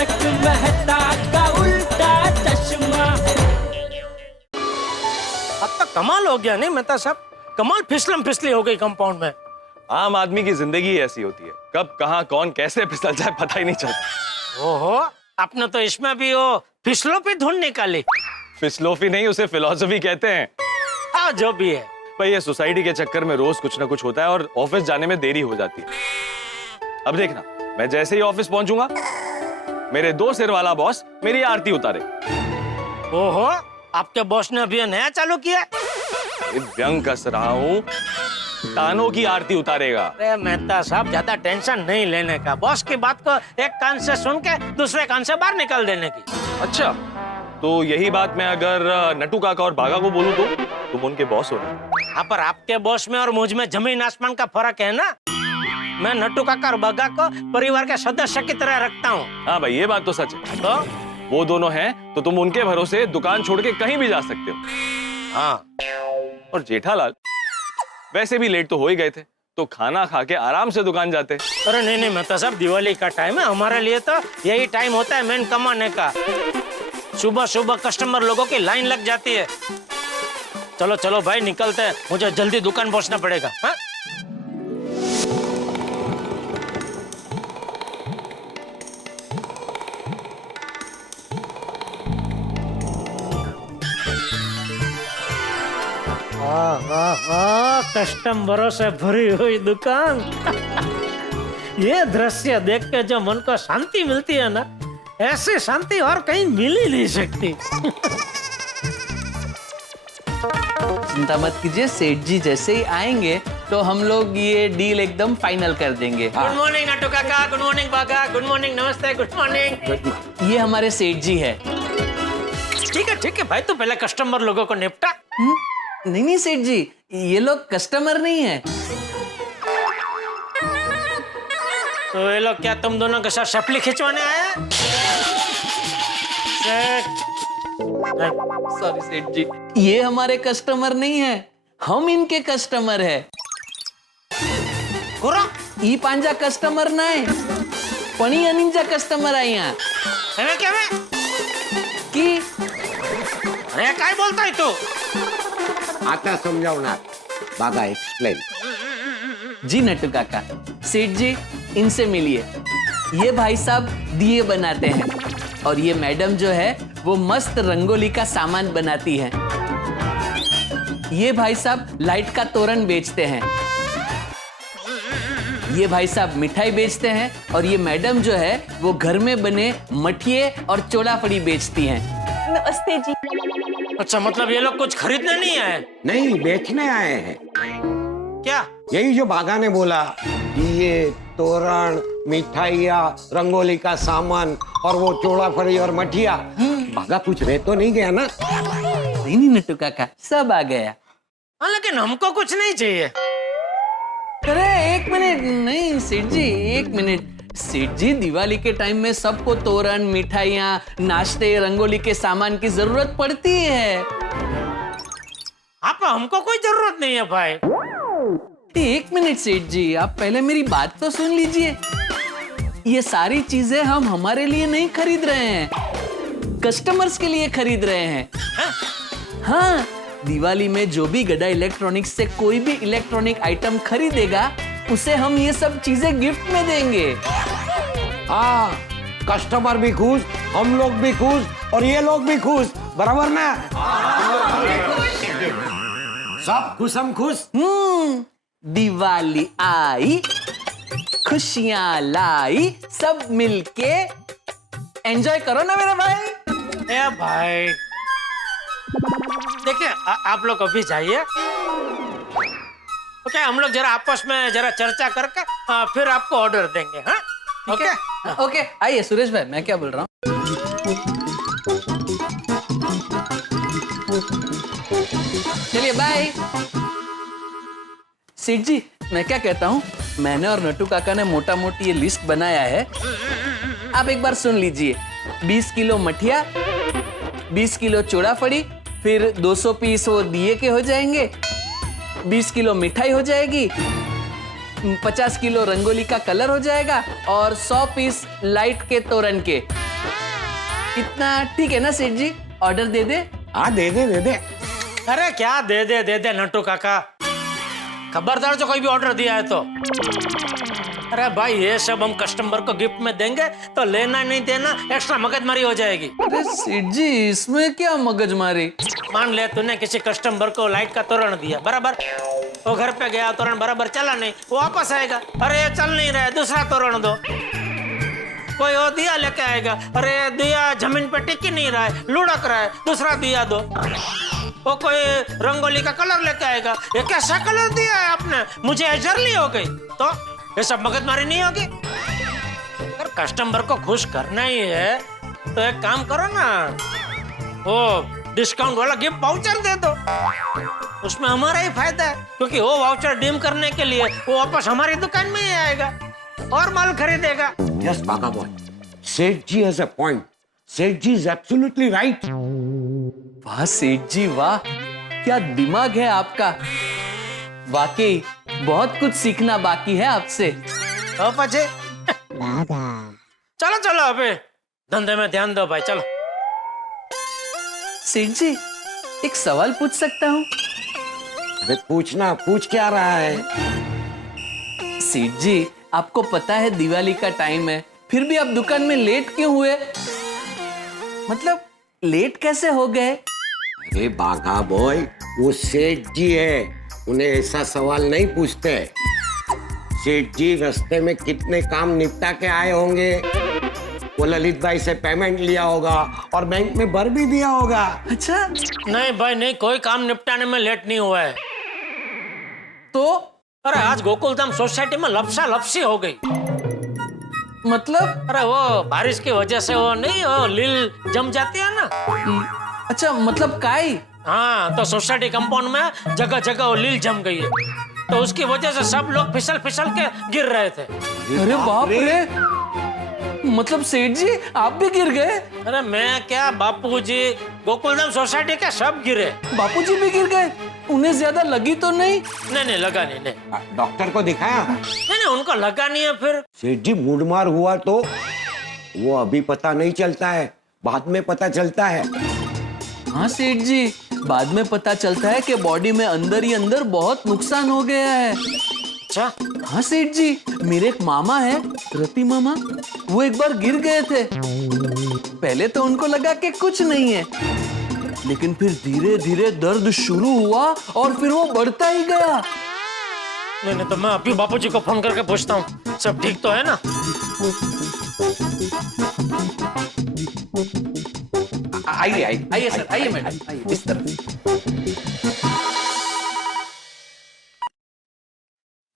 तारक मेहता का उल्टा चश्मा। अब तक कमाल हो गया नहीं मेहता साहब, कमाल फिसलम फिसली हो गई कंपाउंड में। आम आदमी की जिंदगी ऐसी होती है, कब कहाँ कौन कैसे फिसल जाए पता ही नहीं चलता। ओहो, आपने तो इसमें भी वो फिसलों पे धुन निकाली। फिसलोफी नहीं, उसे फिलॉसफी कहते हैं। हाँ जो भी है। भाई ये सोसाइटी के चक्कर में रोज कुछ ना कुछ होता है और ऑफिस जाने में देरी हो जाती है। अब देखना, मैं जैसे ही ऑफिस पहुंचूंगा मेरे 2 सिर वाला बॉस मेरी आरती उतारे। ओहो, आपके बॉस ने अभी ये नया चालू किया? व्यंग कस रहा हूँ, तानों की आरती उतारेगा। अरे मेहता साहब ज्यादा टेंशन नहीं लेने का, बॉस की बात को एक कान से सुन के दूसरे कान से बाहर निकाल देने की। अच्छा, तो यही बात मैं अगर नटू काका और बागा को बोलूं तो तुम उनके बॉस हो ना? हाँ, पर आपके बॉस में और मुझ में जमीन आसमान का फर्क है ना। मैं नट्टू काका और बागा को परिवार के सदस्य की तरह रखता हूँ। हाँ भाई, ये बात तो सच है। तो वो दोनों हैं तो तुम उनके भरोसे दुकान छोड़ के कहीं भी जा सकते हो। हाँ, और जेठालाल वैसे भी लेट तो हो ही गए थे, तो खाना खा के आराम से दुकान जाते। अरे नहीं नहीं मेहता साहब, दिवाली का टाइम है, हमारे लिए तो यही टाइम होता है मेन कमाने का। सुबह सुबह कस्टमर लोगों की लाइन लग जाती है। चलो चलो भाई निकलते हैं, मुझे जल्दी दुकान पहुंचना पड़ेगा। हाँ? कस्टमरों से भरी हुई दुकान। ये दृश्य देख के जो मन को शांति मिलती है ना, ऐसी शांति और कहीं मिल ही नहीं सकती। चिंता मत कीजिए, सेठ जी जैसे ही आएंगे तो हम लोग ये डील एकदम फाइनल कर देंगे। गुड मॉर्निंग नट्टू काका, गुड मॉर्निंग बागा, गुड मॉर्निंग, नमस्ते, गुड मॉर्निंग। ये हमारे सेठ जी है। ठीक है भाई, तो पहले कस्टमर लोगों को निपटा। नहीं नहीं सेठ जी, ये लोग कस्टमर नहीं है। तो ये लोग क्या तुम दोनों के साथ शपली खिंचवाने आए हैं? सॉरी सेठ जी, ये हमारे कस्टमर नहीं है, हम इनके कस्टमर है। ई पांजा कस्टमर नहीं, पनी अनिंजा कस्टमर है यहाँ। अरे क्या मैं की अरे काय बोलता है तू? आता समझावणार, बागा एक्सप्लेन। जी नट्टू काका, सेठ जी इनसे मिलिए। ये भाई साहब दिए बनाते हैं और ये मैडम जो है वो मस्त रंगोली का सामान बनाती है। ये भाई साहब लाइट का तोरण बेचते हैं। ये भाई साहब मिठाई बेचते हैं और ये मैडम जो है वो घर में बने मठिए और चोलाफड़ी बेचती हैं। नमस्ते जी। अच्छा, मतलब ये लोग कुछ खरीदने नहीं आए? नहीं, बेचने आए हैं। क्या? यही जो बागा ने बोला, ये तोरण, मिठाइयाँ, रंगोली का सामान और वो चोलाफड़ी और मठिया। बागा कुछ रह तो नहीं गया ना? नहीं नहीं नट्टू काका, सब आ गया। हाँ, लेकिन हमको कुछ नहीं चाहिए। अरे एक मिनट, नहीं सेठ जी एक मिनट। सेठ जी दिवाली के टाइम में सबको तोरण, मिठाइयाँ, नाश्ते, रंगोली के सामान की जरूरत पड़ती है। आप हमको कोई जरूरत नहीं है भाई। एक मिनट सेठ जी, आप पहले मेरी बात तो सुन लीजिए। ये सारी चीजें हम हमारे लिए नहीं खरीद रहे हैं, कस्टमर्स के लिए खरीद रहे हैं। हाँ, दिवाली में जो भी गड्ढा इलेक्ट्रॉनिक्स से कोई भी इलेक्ट्रॉनिक आइटम खरीदेगा उसे हम ये सब चीजें गिफ्ट में देंगे। हाँ, कस्टमर भी खुश, हम लोग भी खुश और ये लोग भी खुश, बराबर ना? सब खुश हम खुश। दिवाली आई, खुशियां लाई, सब मिलके एंजॉय करो ना मेरे भाई। ए भाई देखिए, आप लोग अभी जाइए, ओके? हम लोग जरा आपस में जरा चर्चा करके फिर आपको ऑर्डर देंगे। हाँ ओके ओके, आइए सुरेश भाई, मैं क्या बोल रहा हूँ। चलिए बाय। सेठ जी मैं क्या कहता हूँ, मैंने और नट्टू काका ने मोटा मोटी ये लिस्ट बनाया है, आप एक बार सुन लीजिए। 20 किलो मठिया, 20 किलो चूड़ाफड़ी, फिर 200 पीस वो दिए के हो जाएंगे, 20 किलो मिठाई हो जाएगी, 50 किलो रंगोली का कलर हो जाएगा और 100 पीस लाइट के तोरण के। इतना ठीक है ना सेठ जी? ऑर्डर दे दे? हाँ दे दे। अरे क्या दे दे नट्टू काका, खबरदार जो कोई भी ऑर्डर दिया है तो। अरे भाई ये सब हम कस्टमर को गिफ्ट में देंगे तो लेना नहीं देना एक्स्ट्रा मगजमारी हो जाएगी। अरे सेठ जी इसमें क्या मगजमारी? मान ले तूने किसी कस्टमर को लाइट का तोरण दिया, बराबर, वो घर पे गया, तोरण बराबर चला नहीं, वो वापस आएगा, अरे ये चल नहीं रहा है, दूसरा तोरण दो। कोई और दिया लेके आएगा, अरे दिया जमीन पे टिक ही नहीं रहा है, लुढ़क रहा है, दूसरा दिया दो। वो कोई रंगोली का कलर लेके आएगा, ये कैसा कलर दिया है आपने, मुझे एजरली हो गई, तो ये सब मगजमारी नहीं होगी? अगर कस्टमर को खुश करना ही है तो एक काम करो ना, वो डिस्काउंट वाला गिफ्ट वाउचर दे दो, उसमें हमारा ही फायदा है, क्योंकि वो वाउचर डीम करने के लिए वो वापस हमारी दुकान में ही आएगा और माल खरीदेगा। यस बागा बॉय, सेठ जी हैज अ पॉइंट, सेठ जी इज एब्सोल्युटली राइट। वाह सेठ जी वाह, क्या दिमाग है आपका, वाकई बहुत कुछ सीखना बाकी है आपसे। तो पचे चलो चलो अबे धंधे में ध्यान दो भाई, चलो। सेठ जी एक सवाल पूछ सकता हूँ? अरे पूछना, पूछ क्या रहा है? सेठ जी आपको पता है दिवाली का टाइम है, फिर भी आप दुकान में लेट क्यों हुए? मतलब लेट कैसे हो गए? अरे बागा बॉय, वो सेठ जी है, उन्हें ऐसा सवाल नहीं पूछते। सेठ जी रास्ते में कितने काम निपटा के आए होंगे, वो ललित भाई से पेमेंट लिया होगा और बैंक में भर भी दिया होगा। अच्छा नहीं भाई नहीं, कोई काम निपटाने में लेट नहीं हुआ है। तो अरे आज गोकुलधाम सोसाइटी में लपसा लपसी हो गई। मतलब? अरे वो बारिश की वजह से वो नहीं, वो लील जम जाती है ना। अच्छा मतलब काई? हाँ, तो सोसाइटी कंपाउंड में जगह जगह वो लील जम गई है, तो उसकी वजह से सब लोग फिसल फिसल के गिर रहे थे। अरे बाप रे, मतलब सेठ जी आप भी गिर गए? अरे मैं क्या, बापूजी, गोकुलधाम सोसाइटी के सब गिरे। बापूजी भी गिर गए? उन्हें ज्यादा लगी तो नहीं? नहीं लगा नहीं। डॉक्टर को दिखाया? नहीं उनको लगा नहीं है। फिर सेठ जी मुड़मार हुआ तो वो अभी पता नहीं चलता है, बाद में पता चलता है। हाँ सेठ जी, बाद में पता चलता है कि बॉडी में अंदर ही अंदर बहुत नुकसान हो गया है। अच्छा? हाँ सेठ जी, मेरे एक मामा है, रति मामा, वो एक बार गिर गए थे। पहले तो उनको लगा कि कुछ नहीं है, लेकिन फिर धीरे धीरे दर्द शुरू हुआ और फिर वो बढ़ता ही गया। नहीं तो मैं अभी बापूजी को फोन करके पूछता हूँ, सब ठीक तो है ना? आइए सर, आइए मैडम, आइए इस तरफ।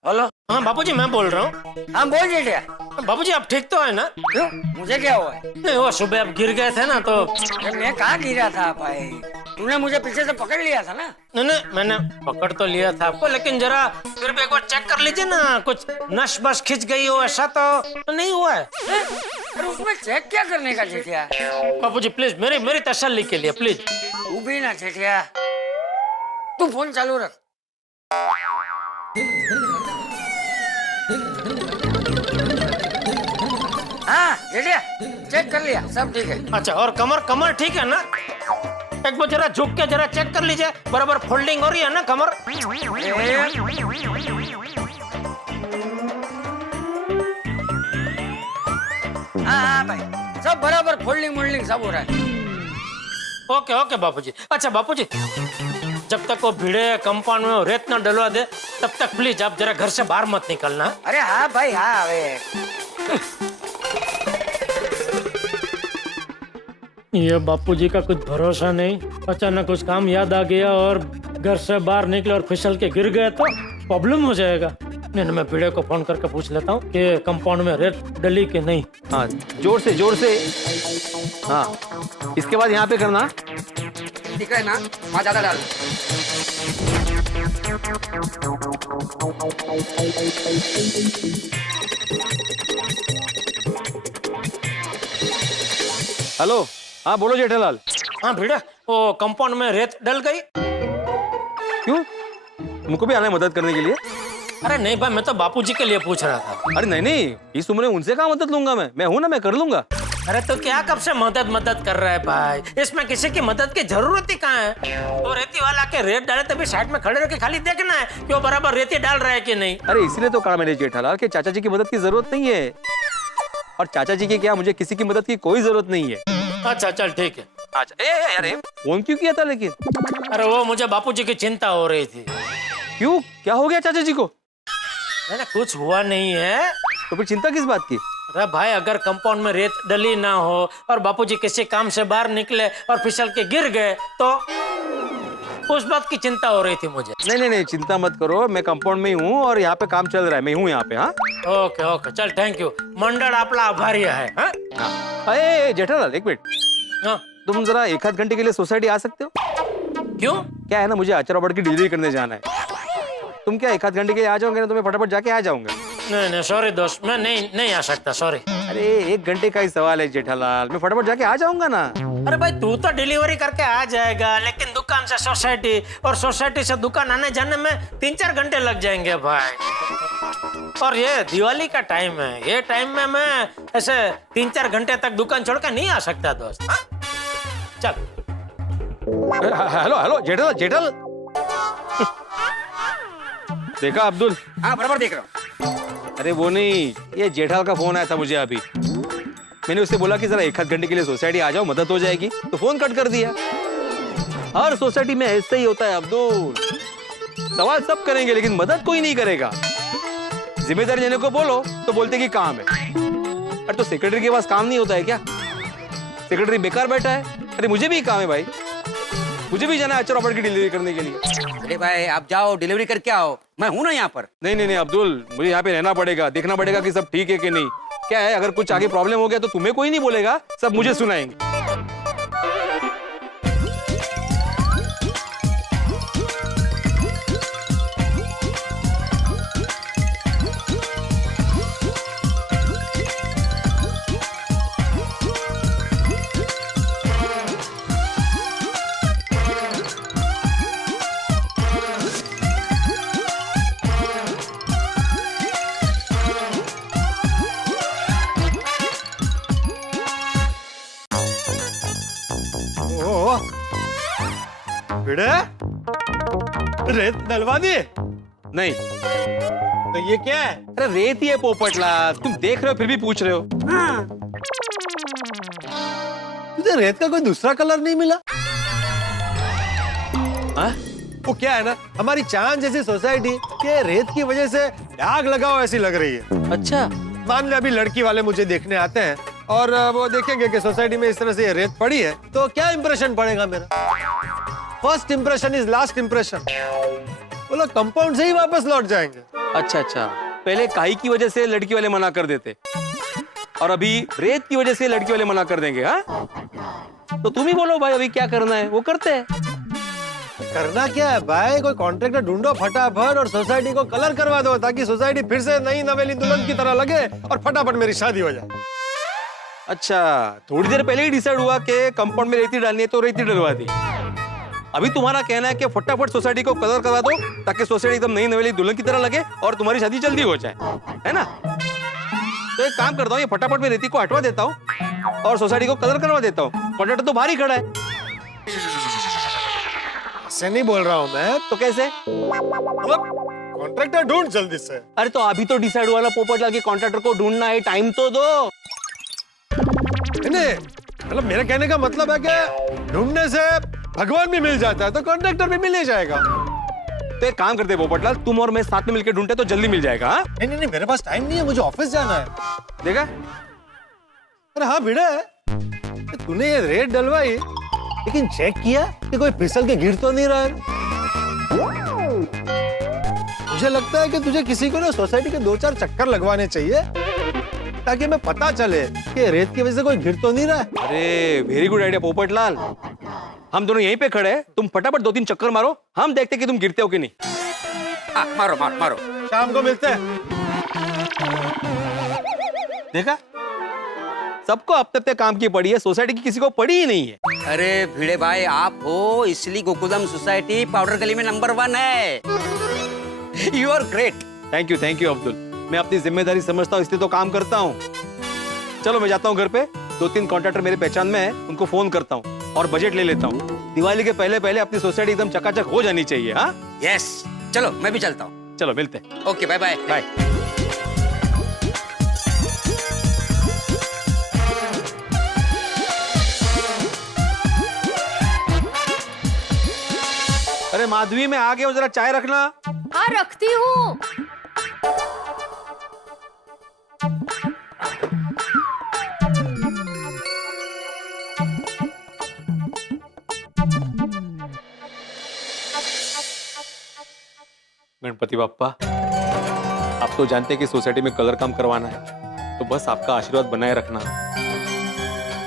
हेलो। हाँ बापूजी मैं बोल रहा हूँ। हाँ बोल जेठिया। बापूजी आप ठीक तो है ना? क्यों, मुझे क्या हुआ है? नहीं वो सुबह आप गिर गए थे ना, तो अरे मैं कहाँ गिरा था भाई, तूने मुझे पीछे से पकड़ लिया था ना। नहीं मैंने पकड़ तो लिया था आपको, लेकिन जरा फिर भी एक बार चेक कर लीजिए ना, कुछ नस बस खिंच गई हो ऐसा तो नहीं हुआ है। अरे उसमें चेक क्या करने का जेठिया? बापूजी प्लीज मेरी तसल्ली के लिए प्लीज। तू भी ना जेठिया, तू फोन चालू रख। हाँ जेठिया चेक कर लिया, सब ठीक है। अच्छा, और कमर ठीक है ना? एक बार जरा झुक के जरा चेक कर लीजिए, बराबर फोल्डिंग हो रही है ना कमर? हाँ भाई सब बराबर, फोल्डिंग मोल्डिंग सब हो रहा है। ओके बापूजी। अच्छा बापूजी, जब तक वो भिड़े कंपाउंड में रेत न डलवा दे तब तक प्लीज आप जरा घर से बाहर मत निकलना। अरे हाँ भाई हाँ। ये बापूजी का कुछ भरोसा नहीं, अचानक कुछ काम याद आ गया और घर से बाहर निकले और फिसल के गिर गए तो प्रॉब्लम हो जाएगा। नहीं मैं भिड़े को फोन करके पूछ लेता हूँ कि कंपाउंड में रेत डली कि नहीं। हाँ जोर से हाँ, इसके बाद यहाँ पे करना। दिख रहा है ना, वहाँ ज्यादा डाल। हेलो, हाँ बोलो जेठालाल। हाँ भिड़े, वो कंपाउंड में रेत डल गई। क्यों, तुमको भी आना है मदद करने के लिए? अरे नहीं भाई, मैं तो बापूजी के लिए पूछ रहा था। अरे नहीं, इस उम्र में उनसे कहाँ मदद लूंगा मैं हूं ना, मैं कर लूंगा। अरे तो क्या कब से मदद कर रहा है भाई? इसमें किसी की मदद की जरूरत ही कहाँ है? वो रेती वाला के रेत डाले तभी साइड में खड़े रह के खाली देखना है कि वो बराबर रेती डाल रहा है कि नहीं। अरे इसलिए तो कहा मैंने जेठालाल कि चाचा जी की मदद की जरूरत नहीं है, और चाचा जी की क्या, मुझे किसी की मदद की कोई जरूरत नहीं है। अच्छा चल ठीक है। अच्छा अरे फोन क्यों किया था लेकिन? अरे वो मुझे बापूजी की चिंता हो रही थी। क्यों, क्या हो गया चाचा जी को? मैंने कुछ हुआ नहीं है। तो फिर चिंता किस बात की? अरे भाई अगर कंपाउंड में रेत डली ना हो और बापूजी किसी काम से बाहर निकले और फिसल के गिर गए तो उस बात की चिंता हो रही थी मुझे। नहीं, चिंता मत करो, मैं कंपाउंड में ही हूँ और यहाँ पे काम चल रहा है, मैं हूँ यहाँ पे। हाँ ओके चल थैंक यू, मंडल आपला आभारी है। हाँ? अरे जेठालाल एक मिनट, हाँ? तुम जरा एक आध घंटे के लिए सोसाइटी आ सकते हो? क्यों? क्या है ना, मुझे अचार रबड़ की डिलीवरी करने जाना है। तुम क्या एक आध घंटे के लिए आ जाओगे ना, तो मैं फटाफट जाके आ जाऊंगा। नहीं सॉरी दोस्त, मैं नहीं आ सकता, सॉरी। अरे एक घंटे का ही सवाल है जेठालाल, मैं फटाफट जाके आ जाऊंगा ना। अरे भाई तू तो डिलीवरी करके आ जाएगा, लेकिन दुकान से सोसाइटी और सोसाइटी से दुकान आने जाने में 3-4 घंटे लग जाएंगे भाई। और ये दिवाली का टाइम है, ये टाइम में मैं ऐसे 3-4 घंटे तक दुकान छोड़ कर नहीं आ सकता दोस्त। हाँ? चल। हेलो जेठालाल देखा अब्दुल? हाँ बराबर देख रहा हूँ। अरे वो नहीं, ये जेठाल का फोन आया था मुझे अभी। मैंने उससे बोला कि जरा एक आध घंटे के लिए सोसाइटी आ जाओ, मदद हो जाएगी, तो फोन कट कर दिया। हर सोसाइटी में ऐसे ही होता है अब्दुल, सवाल सब करेंगे लेकिन मदद कोई नहीं करेगा। जिम्मेदारी लेने को बोलो तो बोलते कि काम है। अरे तो सेक्रेटरी के पास काम नहीं होता है क्या? सेक्रेटरी बेकार बैठा है। अरे मुझे भी काम है भाई, मुझे भी जाना है अचार रबड़ की डिलीवरी करने के लिए। अरे भाई आप जाओ डिलीवरी करके आओ, मैं हूं ना यहाँ पर। नहीं अब्दुल, मुझे यहाँ पे रहना पड़ेगा, देखना पड़ेगा कि सब ठीक है कि नहीं। क्या है, अगर कुछ आगे प्रॉब्लम हो गया तो तुम्हें कोई नहीं बोलेगा, सब मुझे सुनाएंगे। भिड़े रेत डलवा दी? नहीं, तो ये क्या है? अरे रेत ही है पोपटलाल, तुम देख रहे हो फिर भी पूछ रहे हो। तुझे रेत का कोई दूसरा कलर नहीं मिला? हाँ? वो क्या है ना, हमारी चांद जैसी सोसाइटी के रेत की वजह से आग लगाओ ऐसी लग रही है। अच्छा, मान ले अभी लड़की वाले मुझे देखने आते हैं और वो देखेंगे कि सोसाइटी में इस तरह से ये रेत पड़ी है, तो क्या इंप्रेशन पड़ेगा मेरा? First impression is last impression. वो लोग कंपाउंड से ही वापस लौट जाएंगे। अच्छा, पहले काई की वजह से लड़की वाले मना कर देते और अभी रेत की वजह से लड़की वाले मना कर देंगे। हाँ, तो तुम ही बोलो भाई, अभी क्या करना है वो करते हैं। करना क्या है भाई, कोई कॉन्ट्रैक्टर ढूंढो फटाफट और सोसाइटी को कलर करवा दो, ताकि सोसाइटी फिर से नई नवेली दुल्हन की तरह लगे और फटाफट मेरी शादी हो जाए। अच्छा, थोड़ी देर पहले ही डिसाइड हुआ कि कंपाउंड में रेती डालनी है तो रेती डलवा दी। अभी तुम्हारा कहना है कि फटाफट सोसाइटी को कलर करवा दो ताकि सोसाइटी एकदम नई नवेली दुल्हन की तरह लगे और तुम्हारी शादी जल्दी हो जाए, है ना? तो एक काम करता हूँ, ये फटाफट में रेती को हटवा देता हूँ और सोसाइटी को कलर करवा देता हूँ। कॉन्ट्रैक्टर तो बाहर ही खड़ा है। ऐसे नहीं बोल रहा हूँ मैं, तो कैसे? मतलब कॉन्ट्रैक्टर ढूंढ जल्दी से। अरे तो अभी तो डिसाइड हुआ ना पोपटलाल की कॉन्ट्रैक्टर को ढूंढना है, टाइम तो दो। नहीं, मतलब मेरे कहने का मतलब है कि ढूंढने से भगवान भी मिल जाता है तो कॉन्ट्रैक्टर भी मिल ही जाएगा। तो एक काम करते पोपटलाल, तुम और मैं साथ में मिलकर ढूंढते तो जल्दी मिल जाएगा। हाँ? नहीं, मेरे पास टाइम नहीं है, मुझे ऑफिस जाना है। देखा? अरे हाँ भिड़े, तूने ये रेत डलवाई लेकिन चेक किया कि कोई फिसल के गिर तो नहीं रहा है? मुझे लगता है कि तुझे किसी को ना सोसाइटी के 2-4 चक्कर लगवाने चाहिए ताकि हमें पता चले कि रेत की वजह से कोई गिर तो नहीं रहा है। अरे वेरी गुड आइडिया पोपटलाल, हम दोनों यहीं पे खड़े हैं, तुम फटाफट 2-3 चक्कर मारो, हम देखते कि तुम गिरते हो कि नहीं। मारो। शाम को मिलते हैं। देखा, सबको अपने अपने काम की पड़ी है, सोसाइटी की किसी को पड़ी ही नहीं है। अरे भिड़े भाई आप हो, इसलिए गोकुलम सोसाइटी पाउडर गली में नंबर 1 है। You are great. Thank you Abdul, मैं अपनी जिम्मेदारी समझता हूँ इसलिए तो काम करता हूँ। चलो मैं जाता हूँ घर पे, 2-3 कॉन्ट्रैक्टर मेरे पहचान में है, उनको फोन करता हूँ और बजट ले लेता हूँ। दिवाली के पहले पहले अपनी सोसाइटी एकदम चकाचक हो जानी चाहिए। हाँ यस, चलो मैं भी चलता हूँ। चलो मिलते हैं। Okay, bye bye. बाय। अरे माधवी, मैं आ गया हूँ, जरा चाय रखना। हाँ रखती हूँ। गणपति बाप्पा, आप तो जानते हैं कि सोसाइटी में कलर काम करवाना है, तो बस आपका आशीर्वाद बनाए रखना।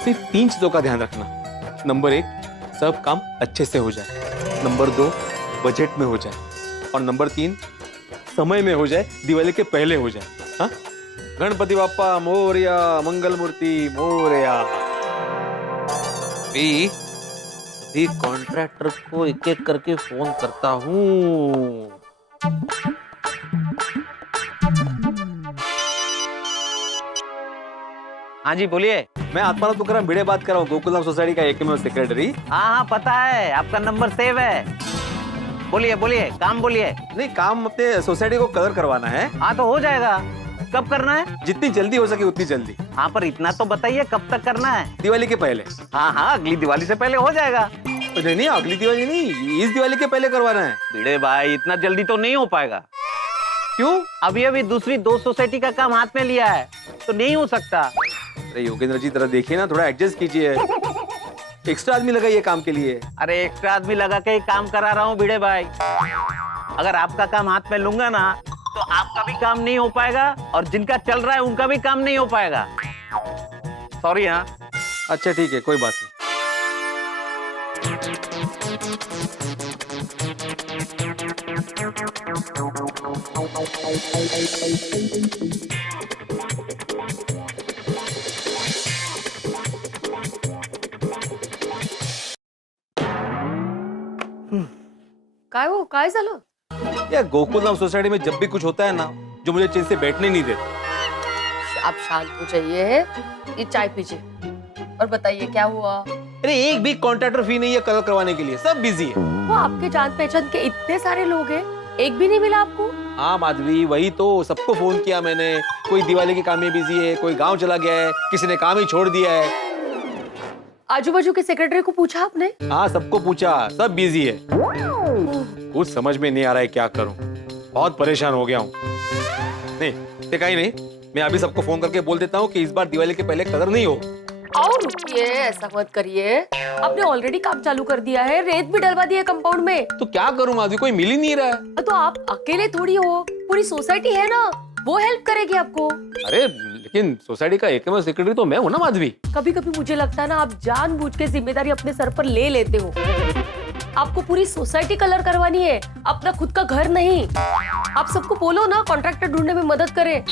सिर्फ 3 चीजों का ध्यान रखना। नंबर 1, सब काम अच्छे से हो जाए। नंबर 2, बजट में हो जाए। और नंबर 3, समय में हो जाए, दिवाली के पहले हो जाए। हाँ, गणपति बाप्पा मोरया, मंगल मूर्ति मोरया। भी कॉन्ट्रैक्टर को एक एक करके फोन करता हूँ। हाँ जी बोलिए। मैं आत्मा तुकाराम भिड़े बात कर रहा हूँ, गोकुलधाम सोसाइटी का एकमेव सेक्रेटरी। हाँ पता है, आपका नंबर सेव है। बोलिए बोलिए, काम बोलिए। नहीं, काम अपने सोसाइटी को कलर करवाना है। हाँ तो हो जाएगा। कब करना है? जितनी जल्दी हो सके उतनी जल्दी। हाँ पर इतना तो बताइए, कब तक करना है? दिवाली के पहले। हाँ हाँ, अगली दिवाली से पहले हो जाएगा। नहीं नहीं, अगली दिवाली नहीं, इस दिवाली के पहले करवाना है। भिड़े भाई, इतना जल्दी तो नहीं हो पाएगा। क्यों? अभी अभी दूसरी 2 सोसाइटी का काम हाथ में लिया है, तो नहीं हो सकता। अरे योगेंद्र जी, जरा देखिए ना, थोड़ा एडजस्ट कीजिए। एक्स्ट्रा आदमी लगाइए काम के लिए। अरे एक्स्ट्रा आदमी लगा के ही काम करा रहा हूँ भिड़े भाई। अगर आपका काम हाथ में लूंगा ना, तो आपका भी काम नहीं हो पाएगा और जिनका चल रहा है उनका भी काम नहीं हो पाएगा। सॉरी। हाँ अच्छा ठीक है, कोई बात नहीं। काय झालं? यार, गोकुलधाम सोसाइटी में जब भी कुछ होता है ना, जो मुझे चैन से बैठने नहीं देता। आप शांत हो जाइए, ये चाय पीजिए और बताइए क्या हुआ। अरे एक भी कॉन्ट्रैक्टर फी नहीं है कलर करवाने के लिए, सब बिजी है। वो आपके जान पहचान के इतने सारे लोग हैं, एक भी नहीं मिला आपको? हाँ माधवी, वही तो, सबको फोन किया मैंने। कोई दिवाली के काम में बिजी है, कोई गांव चला गया है, किसी ने काम ही छोड़ दिया है। आजू बाजू के सेक्रेटरी को पूछा आपने? हाँ सबको पूछा, सब बिजी है। कुछ समझ में नहीं आ रहा है क्या करूं, बहुत परेशान हो गया हूँ। नहीं कहीं नहीं, मैं अभी सबको फोन करके बोल देता हूँ कि इस बार दिवाली के पहले कलर नहीं हो। और रुकिए, ऐसा मत करिए, आपने ऑलरेडी काम चालू कर दिया है, रेत भी डलवा दी है कंपाउंड में। तो क्या करूं माधवी, कोई मिल ही नहीं रहा है। तो आप अकेले थोड़ी हो, पूरी सोसाइटी है ना, वो हेल्प करेगी आपको। अरे लेकिन सोसाइटी का एकमात्र सेक्रेटरी तो मैं हूँ ना माधवी। कभी कभी मुझे लगता है ना, आप जानबूझ के जिम्मेदारी अपने सर पर ले लेते हो। आपको पूरी सोसाइटी कलर करवानी है, अपना खुद का घर नहीं। आप सबको बोलो ना, कॉन्ट्रैक्टर ढूंढने में मदद करे।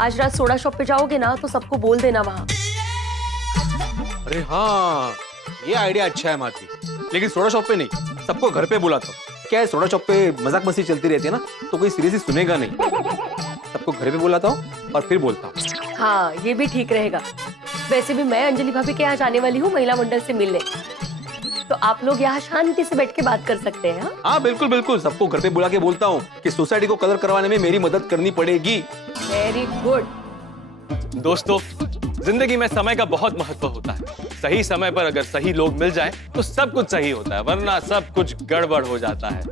आज रात सोडा शॉप पे जाओगे ना, तो सबको बोल देना वहाँ। अरे हाँ, ये आइडिया अच्छा है माधवी, लेकिन सोडा शॉप पे नहीं, सबको घर पे बुलाता हूँ। क्या है, सोडा शॉप पे मजाक मस्ती चलती रहती है ना, तो कोई सीरियसली सुनेगा नहीं। सबको घर पे बुलाता हूँ और फिर बोलता हूँ। हाँ ये भी ठीक रहेगा। वैसे भी मैं अंजलि भाभी के यहाँ जाने वाली हूँ महिला मंडल से मिलने, तो आप लोग यहाँ शांति से बैठ के बात कर सकते हैं। हाँ बिल्कुल बिल्कुल, सबको घर पे बुला के बोलता हूँ कि सोसाइटी को कलर करवाने में मेरी मदद करनी पड़ेगी। Very good. दोस्तों, जिंदगी में समय का बहुत महत्व होता है। सही समय पर अगर सही लोग मिल जाएं, तो सब कुछ सही होता है, वरना सब कुछ गड़बड़ हो जाता है।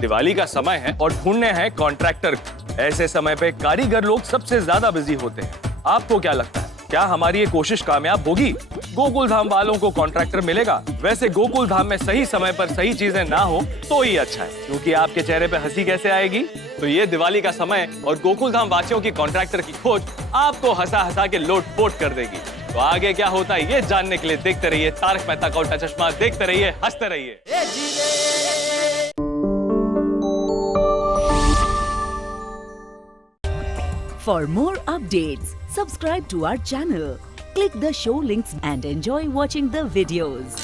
दिवाली का समय है और ढूंढने हैं कॉन्ट्रैक्टर। ऐसे समय पे कारीगर लोग सबसे ज्यादा बिजी होते हैं। आपको क्या लगता है, क्या हमारी ये कोशिश कामयाब होगी? गोकुल धाम वालों को कॉन्ट्रैक्टर मिलेगा? वैसे गोकुल धाम में सही समय पर सही चीजें ना हो तो ही अच्छा है, क्योंकि आपके चेहरे पे हंसी कैसे आएगी? तो ये दिवाली का समय और गोकुल धाम वासियों की कॉन्ट्रैक्टर की खोज आपको हंसा हंसा के लोटपोट कर देगी। तो आगे क्या होता है ये जानने के लिए देखते रहिए तारक मेहता का उल्टा चश्मा, देखते रहिए, हंसते रहिए। For more updates, subscribe to our channel, click the show links and enjoy watching the videos.